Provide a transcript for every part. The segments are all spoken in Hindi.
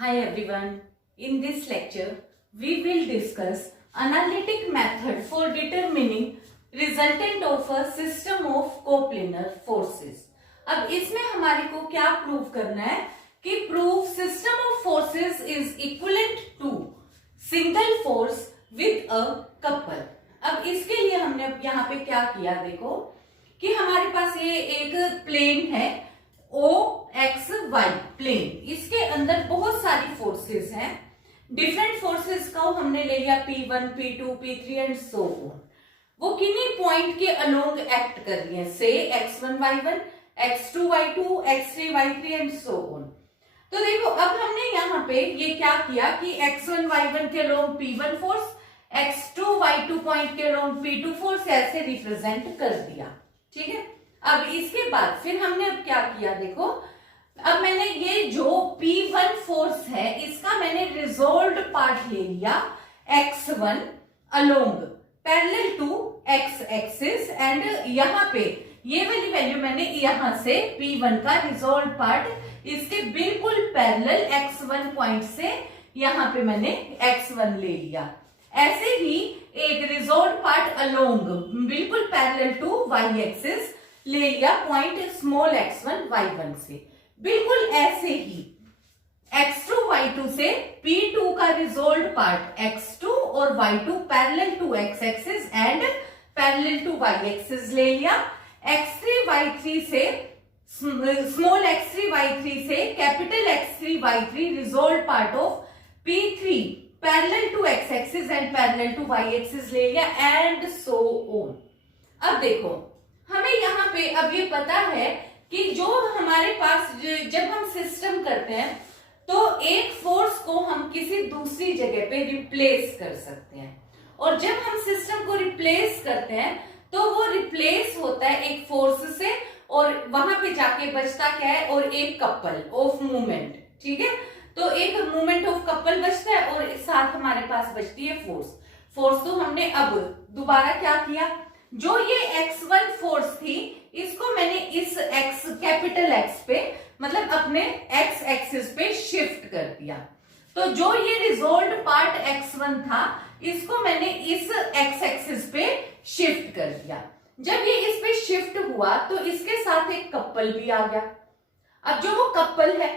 Hi everyone. In this lecture, we will discuss analytic method for determining resultant of a system of coplanar forces. अब इसमें हमारे को क्या प्रूव करना है कि prove system of forces is equivalent to single force with a couple. अब इसके लिए हमने यहाँ पे क्या किया, देखो कि हमारे पास ये एक प्लेन है OXY प्लेन, इसके अंदर बहुत सारी फोर्सेस हैं। डिफरेंट फोर्सेस का हमने ले लिया P1, P2, P3 and so on. वो किन्हीं पॉइंट के अलोंग एक्ट कर रही है, से X1, Y1, X2, Y2, X3, Y3 and so on. तो देखो अब हमने यहाँ पे ये क्या किया कि X1, Y1 के along P1 force, X2, Y2 point के अलोंग P2 फोर्स ऐसे रिप्रेजेंट कर दिया। ठीक है, अब इसके बाद फिर हमने अब क्या किया, देखो अब मैंने ये जो P1 फोर्स है इसका मैंने रिजोल्व पार्ट ले लिया X1 along parallel to X axis and यहाँ पे ये वाली वैल्यू मैंने यहाँ से P1 का रिजोल्व पार्ट इसके बिल्कुल पैरेलल X1 पॉइंट से यहाँ पे मैंने X1 ले लिया। ऐसे ही एक रिजोल्व पार्ट अलोंग बिल्कुल पैरेलल टू Y एक्सिस ले लिया पॉइंट स्मॉल x1 y1 से। बिल्कुल ऐसे ही x2 y2 से p2 का रिजोल्व पार्ट x2 और y2 parallel to x axis and parallel to y axis ले लिया। x3 y3 से स्मॉल x3 y3 से capital x3 y3 resolve part of p3 parallel to x axis and parallel to y axis ले लिया एंड सो ऑन। अब देखो हमें यहाँ पे अब ये पता है कि जो हमारे पास जब हम सिस्टम करते हैं तो एक फोर्स को हम किसी दूसरी जगह पे रिप्लेस कर सकते हैं, और जब हम सिस्टम को रिप्लेस करते हैं तो वो रिप्लेस होता है एक फोर्स से और वहां पे जाके बचता क्या है, और एक कपल ऑफ मूवमेंट। ठीक है, तो एक मूवमेंट ऑफ कपल बचता है और साथ हमारे पास बचती है फोर्स। फोर्स तो हमने अब दोबारा क्या किया, जो ये X1 फोर्स थी इसको मैंने इस X कैपिटल X पे मतलब अपने X एक्सिस पे शिफ्ट कर दिया। तो जो ये रिजोल्व पार्ट X1 था इसको मैंने इस X एक्सिस पे शिफ्ट कर दिया। जब ये इस पे शिफ्ट हुआ तो इसके साथ एक कपल भी आ गया। अब जो वो कपल है,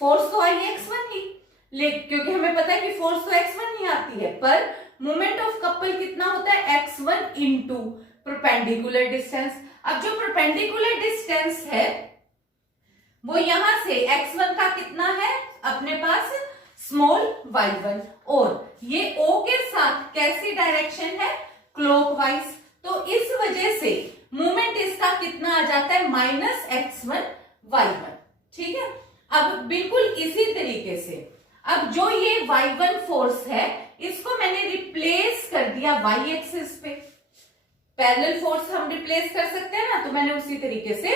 फोर्स तो आई X1 ही, लेकिन क्योंकि हमें पता है कि फोर्स तो X1 ही आती है, पर मोमेंट ऑफ कपल कितना होता है x1 इंटू परपेंडिकुलर डिस्टेंस। अब जो परपेंडिकुलर डिस्टेंस है वो यहां से x1 का कितना है अपने पास स्मॉल y1, और ये O के साथ कैसी डायरेक्शन है, क्लॉकवाइज। तो इस वजह से मोमेंट इसका कितना आ जाता है माइनस x1 y1। ठीक है, अब बिल्कुल इसी तरीके से अब जो ये y1 फोर्स है इसको मैंने रिप्लेस कर दिया y एक्सिस पे। पैरेलल फोर्स हम रिप्लेस कर सकते हैं ना, तो मैंने उसी तरीके से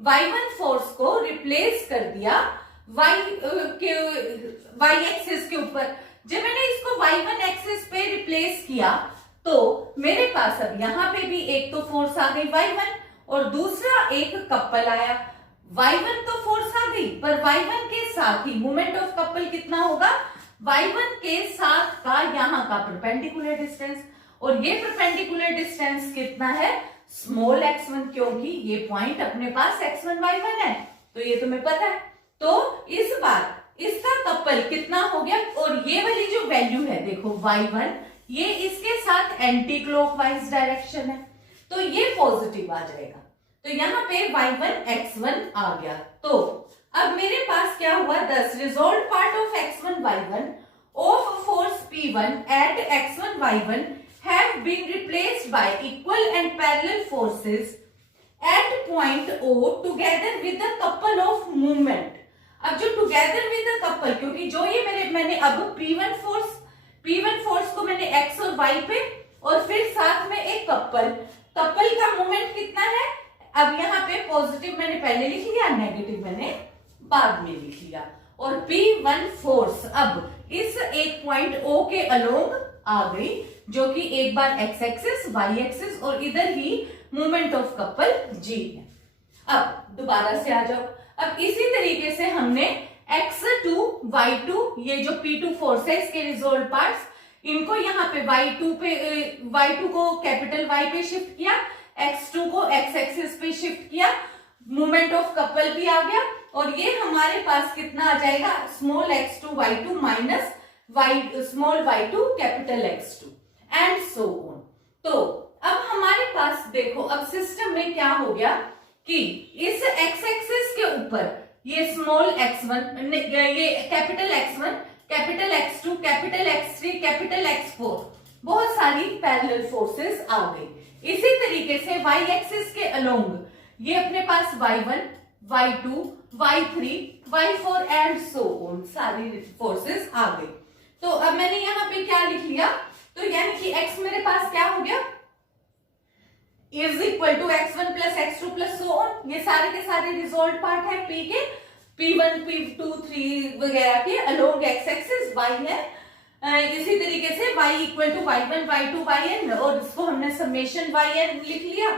y1 फोर्स को रिप्लेस कर दिया y एक्सिस के ऊपर। जब मैंने इसको y1 एक्सिस पे रिप्लेस किया तो मेरे पास अब यहाँ पे भी एक तो फोर्स आ गई y1 और दूसरा एक कपल आया। y1 तो फोर्स आ गई, पर y1 के साथ ही मोमेंट ऑफ कपल कितना होगा, y1 के साथ का यहाँ का परपेंडिकुलर डिस्टेंस, और ये परपेंडिकुलर डिस्टेंस कितना है स्मॉल x1, क्योंकि ये पॉइंट अपने पास x1 y1 है, तो ये तुम्हें पता है। तो इस बार इसका कपल कितना हो गया, और ये वाली जो वैल्यू है देखो y1 ये इसके साथ एंटी क्लॉकवाइज डायरेक्शन है, तो ये पॉजिटिव आ जाएगा। तो यहाँ पे y1 x1 आ गया। तो अब मेरे पास क्या हुआ, thus resolve part of x1 y1 of force P1 at x1 y1 have been replaced by equal and parallel forces at point O together with the couple of movement। अब जो together with the couple, क्योंकि जो ये मैंने अब P1 फोर्स को मैंने x और y पे और फिर साथ में एक कपल का मूवमेंट कितना है, अब यहाँ पे पॉजिटिव मैंने पहले लिख लिया, नेगेटिव मैंने बाद में लिख लिया, और P1 फोर्स अब इस एक पॉइंट O के अलोंग आ गई, जो कि एक बार x एक्सिस y एक्सिस और इधर ही मोमेंट ऑफ कपल G है। अब दोबारा से आ जाओ, अब इसी तरीके से हमने x2 y2, ये जो p2 फोर्स है इसके रिजोल्व पार्ट्स, इनको यहाँ पे y2 को कैपिटल Y पे शिफ्ट किया, x2 को x एक्सिस पे शिफ्ट किया, मोमेंट ऑफ कपल भी आ गया, और ये हमारे पास कितना आ जाएगा, small x2 y2 minus small y2 capital x2 and so on. तो अब हमारे पास देखो, अब सिस्टम में क्या हो गया कि इस x एक्सिस के ऊपर ये स्मॉल x1, ये capital x1, capital x2, capital x3, capital x4, बहुत सारी पैरेलल फोर्सेस आ गई। इसी तरीके से y एक्सिस के अलोंग ये अपने पास y1, y2, y3, y4 and so on सारी फोर्सेस आ गई। तो अब मैंने यहाँ पे क्या लिख लिया, तो यानी कि x मेरे पास क्या हो गया, is equal to x1 plus x2 plus so on, ये सारे के सारे रिजोल्व पार्ट है p के, p1, p2, 3 वगैरह के अलोंग x एक्सिस y है। इसी तरीके से y equal to y1, y2, yn, और इसको हमने समेशन yn लिख लिया।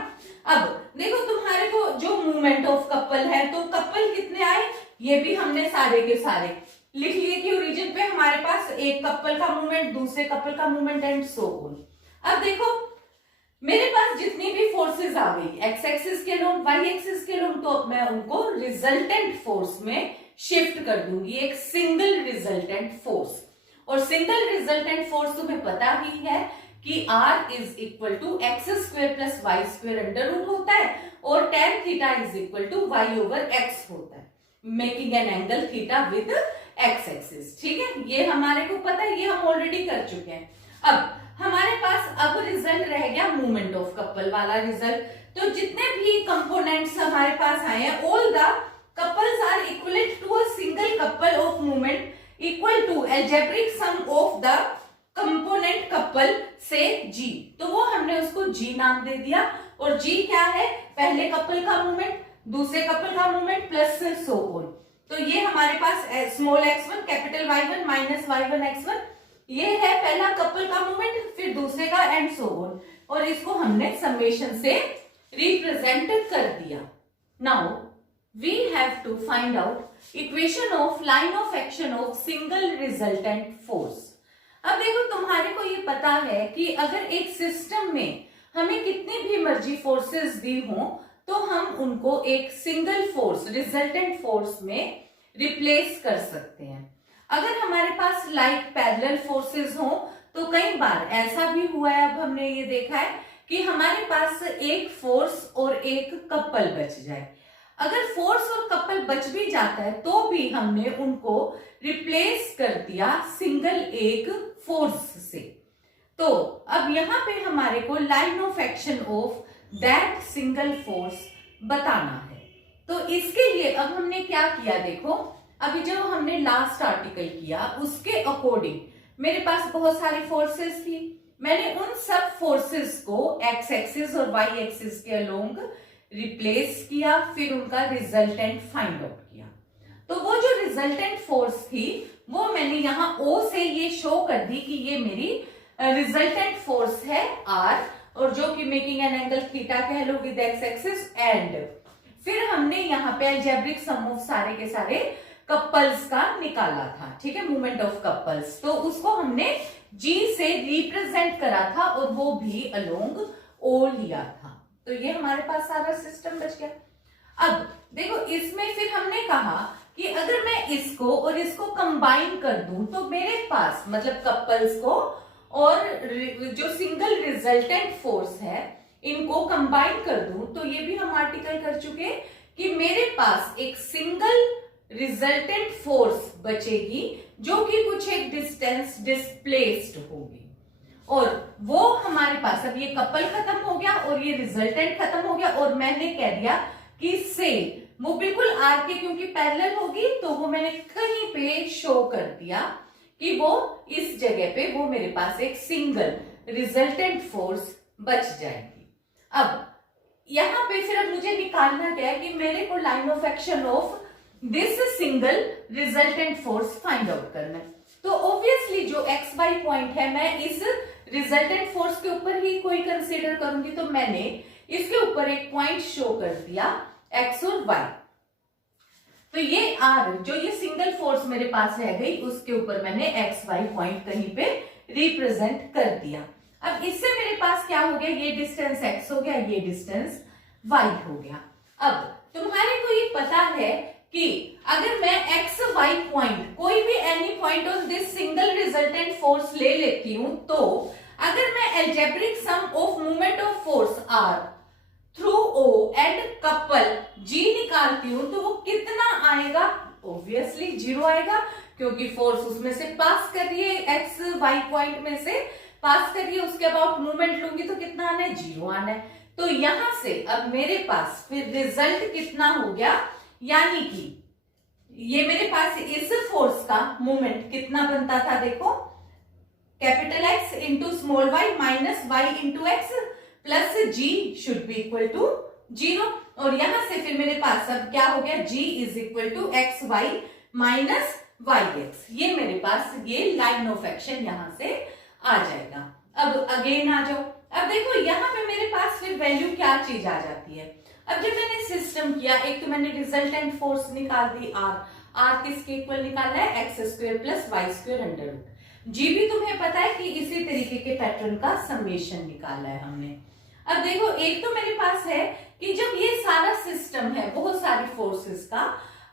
अब देखो तुम्हारे को जो मूवमेंट ऑफ कपल है, तो कपल कितने आए, ये भी हमने सारे के सारे लिख लिए कि ओरिजिन पे हमारे पास एक कपल का मूवमेंट, दूसरे कपल का मूवमेंट एंड सो ऑन। अब देखो मेरे पास जितनी भी फोर्सेस आ गई एक्स एक्सिस के लोग, वाई एक्सिस के लोग, तो मैं उनको रिजल्टेंट फोर्स में शिफ्ट कर दूंगी, एक सिंगल रिजल्टेंट फोर्स। और सिंगल रिजल्टेंट फोर्स तुम्हें पता ही है कि R is equal to x square plus Y square under root होता है, और tan theta is equal to y over x होता है, making an angle theta with x axis. ठीक है, ये हमारे को पता है, ये हम ऑलरेडी कर चुके हैं। अब हमारे पास अब रिजल्ट रह गया मूवमेंट ऑफ कपल वाला रिजल्ट। तो जितने भी कंपोनेंट्स हमारे पास आए हैं, all the couples are equivalent to a single couple of movement equal to algebraic sum of the component couple से G। तो वो हमने उसको G नाम दे दिया, और G क्या है, पहले कपल का मूवमेंट, दूसरे कपल का मूवमेंट प्लस सो ऑन। तो ये हमारे पास small x1 capital y1 minus y1 x1, ये है पहला कपल का मूवमेंट, फिर दूसरे का एंड सो ऑन, और इसको हमने समेशन से रिप्रेजेंट कर दिया। Now we have to find out equation of line of action of single resultant force. अब देखो तुम्हारे को ये पता है कि अगर एक सिस्टम में हमें कितनी भी मर्जी फोर्सेस दी हो, तो हम उनको एक सिंगल फोर्स रिजल्टेंट फोर्स में रिप्लेस कर सकते हैं। अगर हमारे पास लाइक पैरेलल फोर्सेस हो, तो कई बार ऐसा भी हुआ है, अब हमने ये देखा है कि हमारे पास एक फोर्स और एक कपल बच जाए। अगर फोर्स और कपल बच भी जाता है, तो भी हमने उनको रिप्लेस कर दिया सिंगल एक फोर्स से। तो अब यहाँ पे हमारे को line of action of that single force बताना है। तो इसके लिए अब हमने क्या किया, देखो अभी जो हमने लास्ट आर्टिकल किया उसके अकॉर्डिंग मेरे पास बहुत सारी फोर्सेस थी, मैंने उन सब फोर्सेस को एक्स एक्सिस और वाई एक्सिस के अलोंग रिप्लेस किया, फिर उनका रिजल्टेंट फाइंड आउट किया। तो वो जो रिजल्टेंट फोर्स थी वो मैंने यहाँ O से ये शो कर दी कि ये मेरी रिजल्टेंट फोर्स है R, और जो कि मेकिंग एन एंगल थीटा कह लो विद एक्स एक्सिस, एंड फिर हमने यहाँ पे अलजेब्रिक सम ऑफ सारे के सारे कपल्स का निकाला था। ठीक है, मूवमेंट ऑफ कपल्स, तो उसको हमने G से रिप्रेजेंट करा था, और वो भी अलोंग O लिया था। तो ये हमारे पास सारा सिस्टम बच गया। अब देखो इसमें फिर हमने कहा कि अगर मैं इसको और इसको कंबाइन कर दूं, तो मेरे पास मतलब कपल्स को और जो सिंगल रिजल्टेंट फोर्स है इनको कंबाइन कर दूं, तो ये भी हम आर्टिकल कर चुके कि मेरे पास एक सिंगल रिजल्टेंट फोर्स बचेगी जो कि कुछ एक डिस्टेंस डिस्प्लेस्ड होगी, और वो हमारे पास अब ये कपल खत्म हो गया और ये रिजल्टेंट खत्म हो गया, और मैंने कह दिया कि से वो बिल्कुल आर के क्योंकि पैरेलल होगी, तो वो मैंने कहीं पे शो कर दिया कि वो इस जगह पे वो मेरे पास एक सिंगल रिजल्टेंट फोर्स बच जाएगी। अब यहां पे फिर अब मुझे निकालना क्या है कि मेरे को line of action of this single resultant force find out करना है। तो ऑब्वियसली जो एक्स वाई पॉइंट है मैं इस रिजल्टेंट फोर्स के ऊपर ही कोई कंसीडर करूंगी, तो मैंने इसके ऊपर एक पॉइंट शो कर दिया एक्स और वाई। तो ये आर जो ये सिंगल फोर्स मेरे पास रह गई उसके ऊपर मैंने एक्स वाई पॉइंट कहीं पे रिप्रेजेंट कर दिया। अब इससे मेरे पास क्या हो गया, ये डिस्टेंस एक्स हो गया, ये डिस्टेंस वाई हो गया। अब तुम्हारे को ये पता है कि अगर मैं एक्स वाई पॉइंट कोई भी any point on this single resultant force ले लेती हूं, तो अगर मैं algebraic sum of movement of force R through O and couple G निकालती हूं तो वो कितना आएगा, ऑब्वियसली जीरो आएगा, क्योंकि फोर्स उसमें से पास कर रही है, एक्स वाई पॉइंट में से पास कर रही है, उसके अबाउट मूवमेंट लूंगी तो कितना आना है, जीरो आना है। तो यहां से अब मेरे पास फिर रिजल्ट कितना हो गया, यानी कि ये मेरे पास इस फोर्स का मूवमेंट कितना बनता था, देखो capital x into small y minus y into x plus G should be equal to zero. और यहां से फिर मेरे पास अब क्या हो गया, g is equal to x y minus y x. ये मेरे पास ये लाइन ऑफ एक्शन यहां से आ जाएगा। अब अगेन आ जाओ, अब देखो यहाँ पे मेरे पास फिर वैल्यू क्या चीज आ जाती है। अब जब मैंने सिस्टम किया, एक तो मैंने रिजल्टेंट फोर्स निकाल दी आर किसके इक्वल निकाला है, X square plus Y square under root. G भी तुम्हें पता है कि इसी तरीके के पैटर्न का समेशन निकाला है हमने। अब देखो एक तो मेरे पास है कि जब ये सारा सिस्टम है बहुत सारी फोर्सेस का,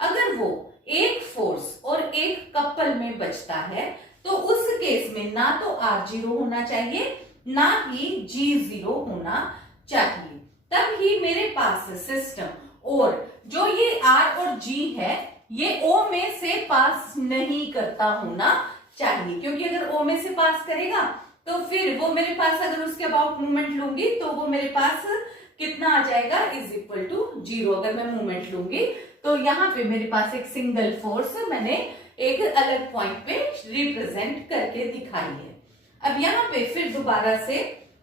अगर वो एक फोर्स और एक कपल में बचता है तो उस केस में ना तो आर जीरो होना चाहिए ना ही जी जीरो होना चाहिए, तब ही मेरे पास सिस्टम और जो ये आर और जी है ये ओ में से पास नहीं करता होना चाहिए, क्योंकि अगर ओ में से पास करेगा तो फिर वो मेरे पास अगर उसके अबाउट मूवमेंट लूंगी तो वो मेरे पास कितना आ जाएगा, इज इक्वल टू जीरो। अगर मैं मूवमेंट लूंगी तो यहाँ पे मेरे पास एक सिंगल फोर्स मैंने एक अलग पॉइंट पे रिप्रेजेंट करके दिखाई है। अब यहाँ पे फिर दोबारा से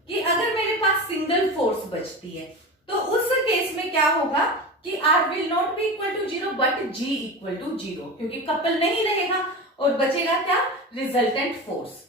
कि अगर मेरे पास सिंगल फोर्स बचती है तो उस केस में क्या होगा कि R will not be equal to zero but G equal to zero, क्योंकि कपल नहीं रहेगा और बचेगा क्या, रिजल्टेंट फोर्स।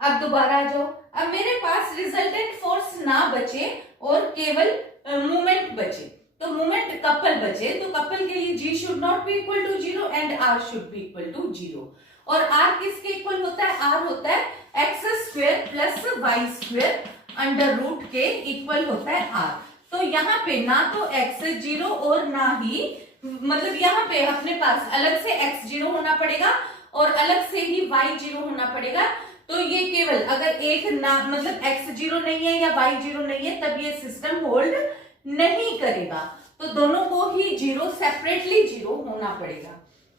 अब दोबारा आ जाओ, अब मेरे पास रिजल्टेंट फोर्स ना बचे और केवल मूवमेंट बचे, तो मूवमेंट कपल बचे, तो कपल के लिए G should not be equal to zero and R should be equal to zero. और आर किसके इक्वल होता है, आर होता है X square plus Y square under root के इक्वल होता है आर। तो यहाँ पे ना तो एक्स जीरो और ना ही, मतलब यहाँ पे अपने पास अलग से एक्स जीरो होना पड़ेगा और अलग से ही वाई जीरो होना पड़ेगा। तो ये केवल अगर एक ना मतलब एक्स जीरो नहीं है या वाई जीरो नहीं है तब ये सिस्टम होल्ड नहीं करेगा, तो दोनों को ही जीरो सेपरेटली जीरो होना पड़ेगा।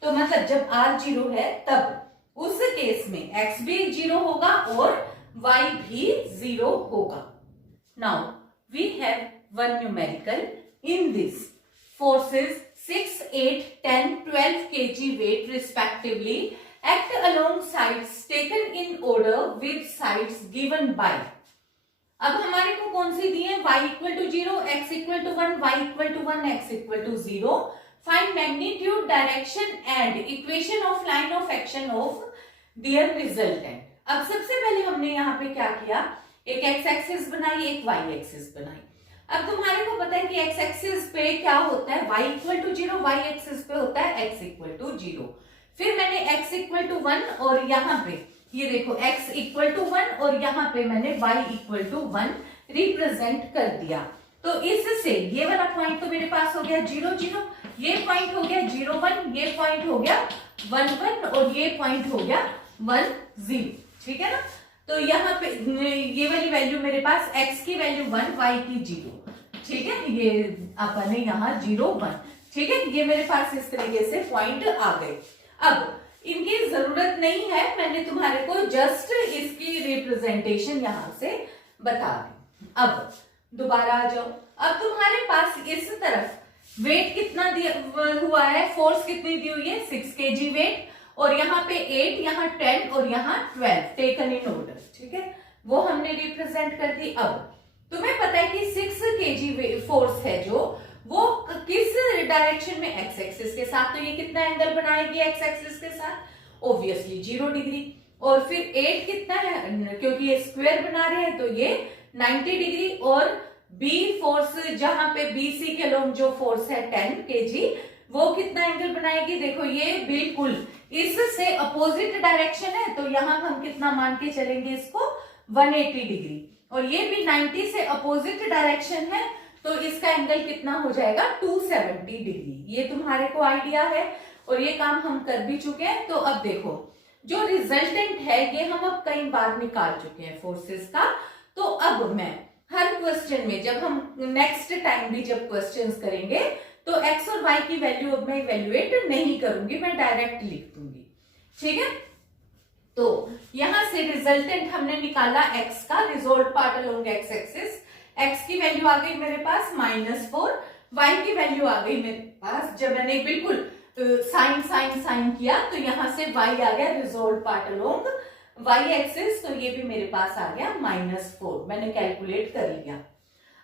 तो मतलब जब आर जीरो है तब उस केस में एक्स भी जीरो होगा और वाई भी जीरो होगा। Now we have one numerical in this forces 6, 8, 10, 12 kg weight respectively act along sides taken in order with sides given by। अब हमारे को कौन सी दी है, y इक्वल टू जीरो, x equal to 1, y equal to 1, x equal to 0। Find magnitude, direction and equation of line of action of their resultant. अब सबसे पहले हमने यहाँ पे क्या किया, एक x एक्सिस बनाई एक y एक्सिस बनाई। अब तुम्हारे को पता है कि x एक्सिस पे क्या होता है, y equal to zero, y axis पे होता है x इक्वल टू जीरो। फिर मैंने x इक्वल टू 1 और यहाँ पे ये देखो x इक्वल टू 1 और यहाँ पे मैंने y इक्वल टू 1 रिप्रेजेंट कर दिया। तो इससे ये वाला पॉइंट तो मेरे पास हो गया 0, 0, ये पॉइंट हो गया 0, 1, ये पॉइंट हो गया 1, 1 और ये पॉइंट हो गया 1, 0। ठीक है ना, तो यहाँ पे ये वाली वैल्यू मेरे पास x की वैल्यू 1, y की 0। ठीक है, ये अपन ने यहाँ 0, 1। ठीक है, ये मेरे पास इस तरीके से पॉइंट आ गए। अब इनकी जरूरत नहीं है, मैंने तुम्हारे को जस्ट इसकी रिप्रेजेंटेशन यहां से बता दी। अब दोबारा आ जाओ, अब तुम्हारे पास इस तरफ वेट कितना दिया हुआ है, फोर्स कितनी दी हुई है 6 kg वेट, और यहाँ पे 8, यहाँ 10 और यहाँ 12 टेकन इन ऑर्डर। ठीक है, वो हमने रिप्रेजेंट कर दी। अब तुम्हें पता है कि 6 kg फोर्स है जो वो किस डायरेक्शन में, एक्स एक्सिस के साथ, तो ये कितना एंगल बनाएगी एक्स एक्सिस के साथ, ऑब्वियसली 0 डिग्री। और फिर 8 कितना है, क्योंकि ये स्क्वायर बना रहे हैं तो ये 90 डिग्री। और बी फोर्स जहां पे बीसी के लोग जो फोर्स है 10 kg वो कितना एंगल बनाएगी, देखो ये बिल्कुल इससे अपोजिट डायरेक्शन है, तो यहाँ हम कितना मान के चलेंगे इसको 180 डिग्री, और ये भी 90 से अपोजिट डायरेक्शन है, तो इसका एंगल कितना हो जाएगा 270 डिग्री। ये तुम्हारे को आइडिया है और ये काम हम कर भी चुके हैं। तो अब देखो जो रिजल्टेंट है ये हम अब कई बार निकाल चुके हैं फोर्सेस का। तो अब मैं हर क्वेश्चन में जब हम नेक्स्ट टाइम भी जब क्वेश्चंस करेंगे तो एक्स और वाई की वैल्यू अब मैं इवेल्युएट नहीं करूंगी, मैं डायरेक्ट लिख दूंगी, ठीक है। तो यहां से रिजल्टेंट हमने निकाला एक्स का, resolve part along x axis, x की वैल्यू आ गई मेरे पास -4, वाई की वैल्यू आ गई मेरे पास, जब मैंने बिल्कुल साइन साइन साइन किया तो यहां से y आ गया resolve part along y axis, तो ये भी मेरे पास आ गया -4, मैंने कैलकुलेट कर लिया।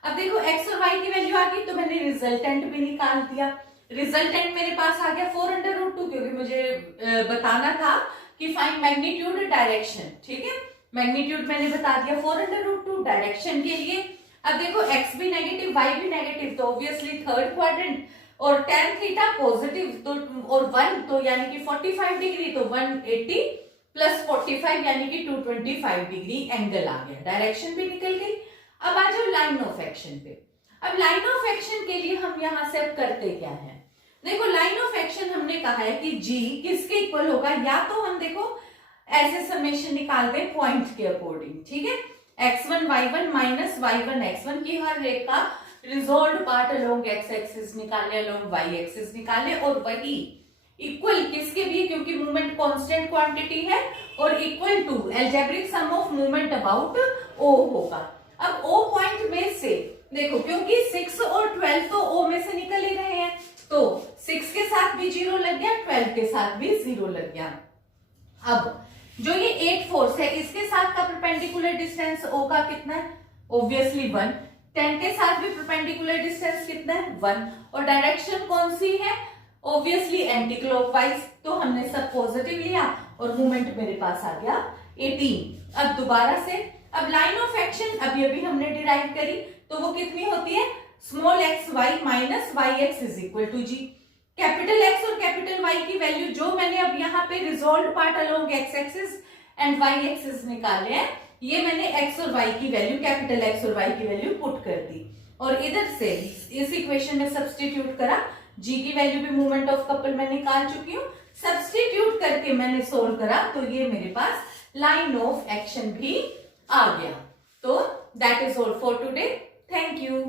अब देखो x और y की वैल्यू आ गई तो मैंने रिजल्टेंट भी निकाल दिया। रिजल्टेंट मेरे पास आ गया 4√2, क्योंकि मुझे बताना था कि फाइंड मैग्नीट्यूड डायरेक्शन, ठीक है। मैग्नीट्यूड मैंने बता दिया 4√2 डायरेक्शन के लिए। अब देखो x भी नेगेटिव y भी नेगेटिव, तो ऑब्वियसली थर्ड क्वाड्रेंट, और tan थीटा पॉजिटिव तो और 1 तो यानी कि 45 डिग्री, तो 180 प्लस 45 यानी कि 225 डिग्री एंगल आ गया, डायरेक्शन भी निकल गई। अब आ जाओ लाइन ऑफ एक्शन पे। अब लाइन ऑफ एक्शन के लिए हम यहां से अब करते क्या है, देखो लाइन ऑफ एक्शन हमने कहा है कि g किसके इक्वल होगा, या तो हम देखो ऐसे समेशन निकाल दें पॉइंट के अकॉर्डिंग, ठीक है। x1 y1 minus y1 x1 की हर रेख का resolve part along x axis निकाले, अलोंग वाई एक्सिस निकाले, और वही इक्वल किसके भी, क्योंकि मूवमेंट कांस्टेंट क्वांटिटी है, और equal to algebraic sum of movement about O होगा। अब ओ पॉइंट में से देखो, क्योंकि 6 और 12 तो ओ में से निकल ही रहे हैं, तो 6 के साथ भी 0 लग गया, 12 के साथ भी 0 लग गया। अब जो ये 8 फोर्स है इसके साथ का परपेंडिकुलर डिस्टेंस ओ का कितना है, ऑब्वियसली 1, 10 के साथ भी परपेंडिकुलर डिस्टेंस कितना है 1, और डायरेक्शन कौन सी है, ऑब्वियसली एंटी क्लॉकवाइज, तो हमने सब पॉजिटिव लिया और मूवमेंट मेरे पास आ गया 18। अब दोबारा से अब लाइन ऑफ एक्शन अभी हमने डिराइव करी, तो वो कितनी होती है, small x y minus y x is equal to जी। कैपिटल एक्स और कैपिटल वाई की वैल्यू जो मैंने अब यहाँ पे resolve part along x axis and y axis निकाले हैं, ये मैंने x और y की वैल्यू, कैपिटल x और y की वैल्यू पुट कर दी, और इधर से इस इक्वेशन में सब्स्टिट्यूट करा, g की वैल्यू भी मूवमेंट ऑफ कपल मैं निकाल चुकी हूँ, सब्स्टिट्यूट करके मैंने सोल्व करा, तो ये मेरे पास लाइन ऑफ एक्शन भी आ गया। तो that is all for today, thank you.